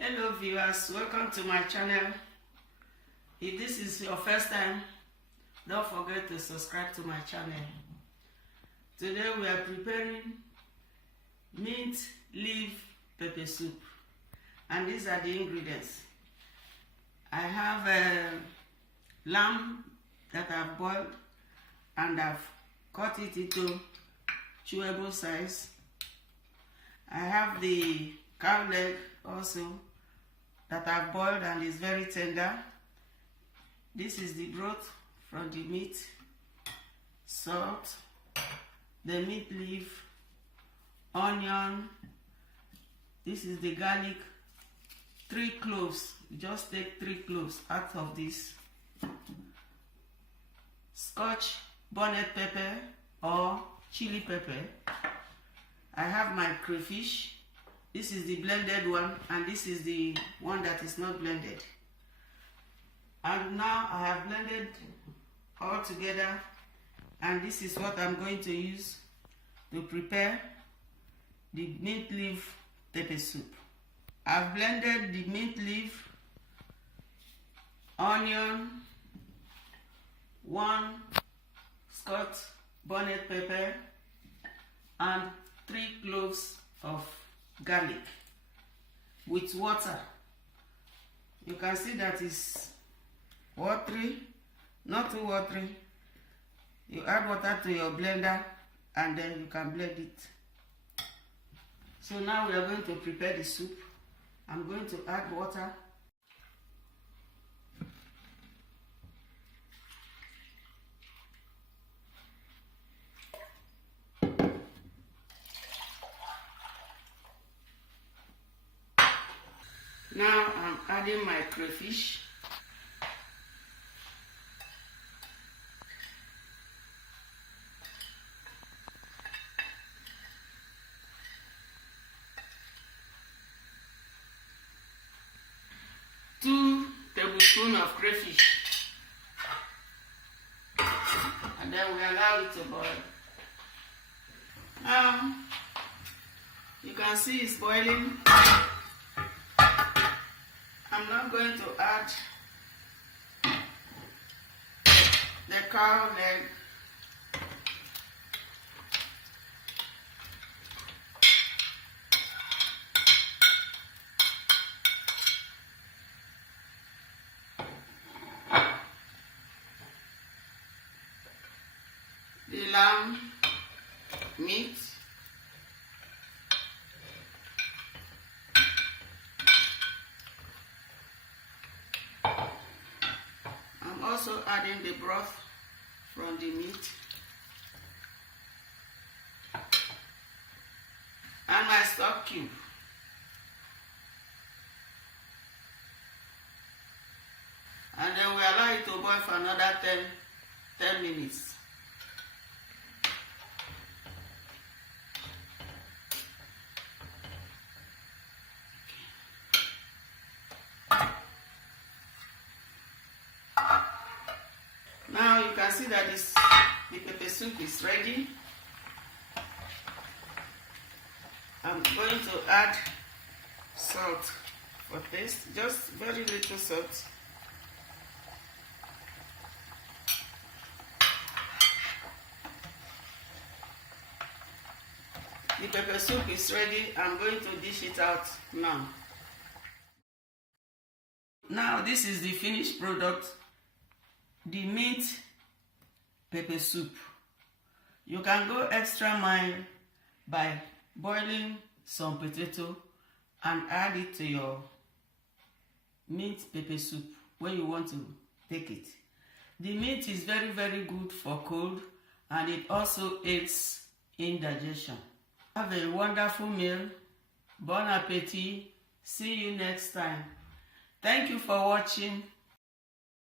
Hello viewers, welcome to my channel. If this is your first time, don't forget to subscribe to my channel. Today we are preparing mint leaf pepper soup, and these are the ingredients. I have lamb that I've boiled and I've cut it into chewable size. I have the cow leg also that I've boiled and is very tender. This is the broth from the meat, salt, the mint leaf, onion. This is the garlic, 3 cloves. You just take 3 cloves out of this. Scotch bonnet pepper or chili pepper. I have my crayfish. This is the blended one, and this is the one that is not blended. And now I have blended all together, and this is what I'm going to use to prepare the mint leaf pepper soup. I've blended the mint leaf, onion, 1 Scotch bonnet pepper, and 3 cloves of garlic with water. You can see that it's watery, not too watery. You add water to your blender and then you can blend it. So now we are going to prepare the soup. I'm going to add water. Now I'm adding my crayfish. Two tablespoons of crayfish. And then we allow it to boil. Now you can see it's boiling. I'm not going to add the cow leg. The lamb meat. Also adding the broth from the meat and my stock cube. And then we allow it to boil for another 10 minutes. Now you can see that the pepper soup is ready. I'm going to add salt for taste, just very little salt. The pepper soup is ready. I'm going to dish it out now. Now this is the finished product. The mint pepper soup. You can go extra mile by boiling some potato and add it to your mint pepper soup when you want to take it. The mint is very good for cold, and it also aids indigestion. Have a wonderful meal. Bon appetit. See you next time. Thank you for watching.